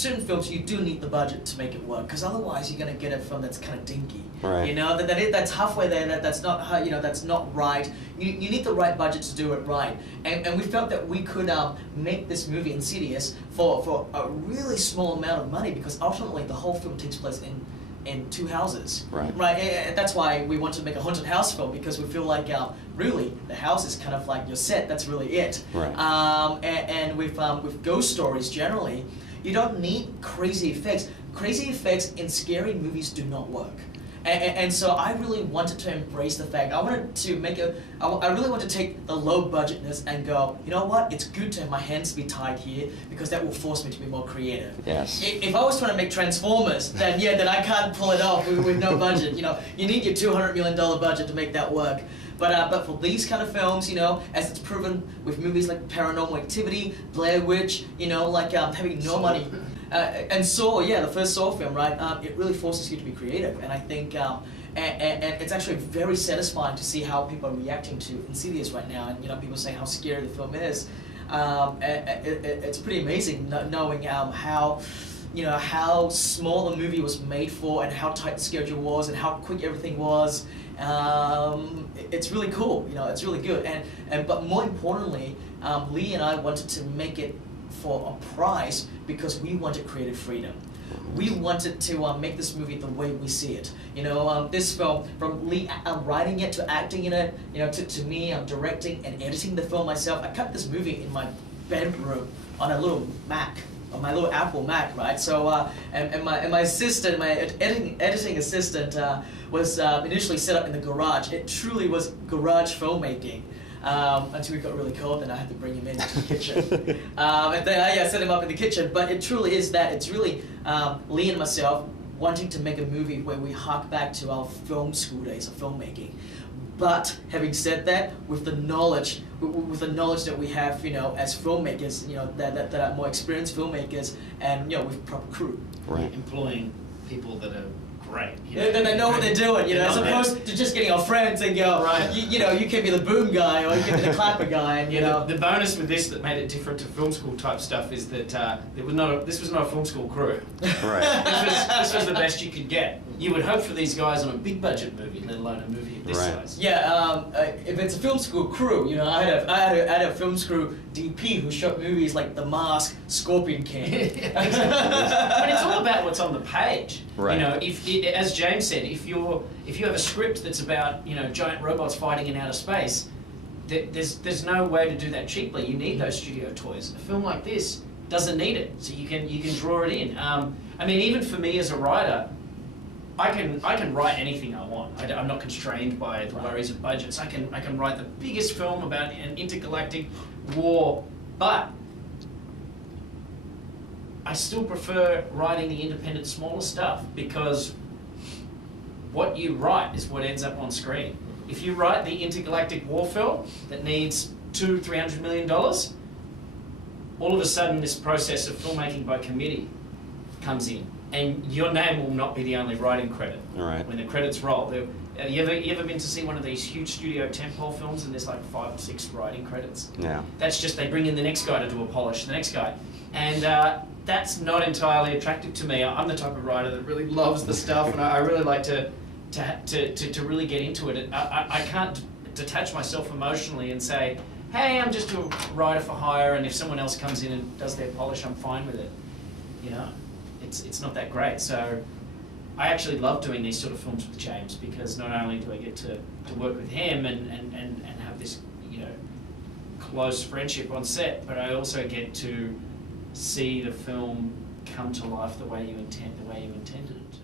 certain films you do need the budget to make it work, because otherwise you're going to get a film that's kind of dinky. Right. You know, that's halfway there, that's not, you know, that's not right. You need the right budget to do it right. And we felt that we could make this movie Insidious for a really small amount of money, because ultimately the whole film takes place in two houses. Right. Right. And that's why we want to make a haunted house film, because we feel like really the house is kind of like your set. That's really it. Right. And with ghost stories generally, you don't need crazy effects. Crazy effects in scary movies do not work. And so I really wanted to embrace the fact, I wanted to make I really want to take the low budgetness and go, you know what, it's good to have my hands be tied here, because that will force me to be more creative. Yes. If I was trying to make Transformers, then yeah, then I can't pull it off with no budget. You know, you need your $200 million budget to make that work. But for these kind of films, you know, as it's proven with movies like Paranormal Activity, Blair Witch, you know, like having no money. And Saw, yeah, the first Saw film, right? It really forces you to be creative, and I think, and it's actually very satisfying to see how people are reacting to Insidious right now, and you know, people say how scary the film is. It's pretty amazing knowing how, you know, how small the movie was made for, and how tight the schedule was, and how quick everything was. It's really cool, you know, it's really good, but more importantly, Leigh and I wanted to make it for a price because we wanted creative freedom. We wanted to make this movie the way we see it. You know, this film, from Leigh writing it to acting in it, you know, to me directing and editing the film myself. I cut this movie in my bedroom on a little Mac, on my little Apple Mac, right? So, and my assistant, my editing assistant, was initially set up in the garage. It truly was garage filmmaking. Until we got really cold, and I had to bring him into the kitchen. And then I set him up in the kitchen. But it truly is that. It's really Leigh and myself wanting to make a movie where we hark back to our film school days of filmmaking. But having said that, with the knowledge that we have, you know, as filmmakers, you know, that are more experienced filmmakers, and you know, with proper crew. Right. Employing people that are great. You know, they know what they're doing, you know, as opposed to just getting our friends and go, right. You know, you can be the boom guy or you can be the clapper guy, and you know. The bonus with this that made it different to film school type stuff is that this was not a film school crew. Right. this was the best you could get. You would hope for these guys on a big budget movie, let alone a movie of this size. Yeah, if it's a film school crew, you know, I had a film school DP who shot movies like The Mask, Scorpion King. But it's all about what's on the page. Right. You know, as James said, if you have a script that's about, you know, giant robots fighting in outer space, there's no way to do that cheaply. You need those studio toys. A film like this doesn't need it, so you can draw it in. I mean, even for me as a writer, I can write anything I want. I'm not constrained by the worries of budgets. I can write the biggest film about an intergalactic war, but I still prefer writing the independent, smaller stuff, because what you write is what ends up on screen. If you write the intergalactic war film that needs $200–300 million, all of a sudden this process of filmmaking by committee comes in, and your name will not be the only writing credit. Right. When the credits roll. You ever been to see one of these huge studio tentpole films and there's like 5 or 6 writing credits? Yeah. That's just, they bring in the next guy to do a polish, the next guy. And that's not entirely attractive to me. I'm the type of writer that really loves the stuff, and I really like to really get into it. I can't detach myself emotionally and say, hey, I'm just a writer for hire, and if someone else comes in and does their polish, I'm fine with it. You know, it's not that great. So I actually love doing these sort of films with James, because not only do I get to work with him and have this, you know, close friendship on set, but I also get to see the film come to life the way you intended it to.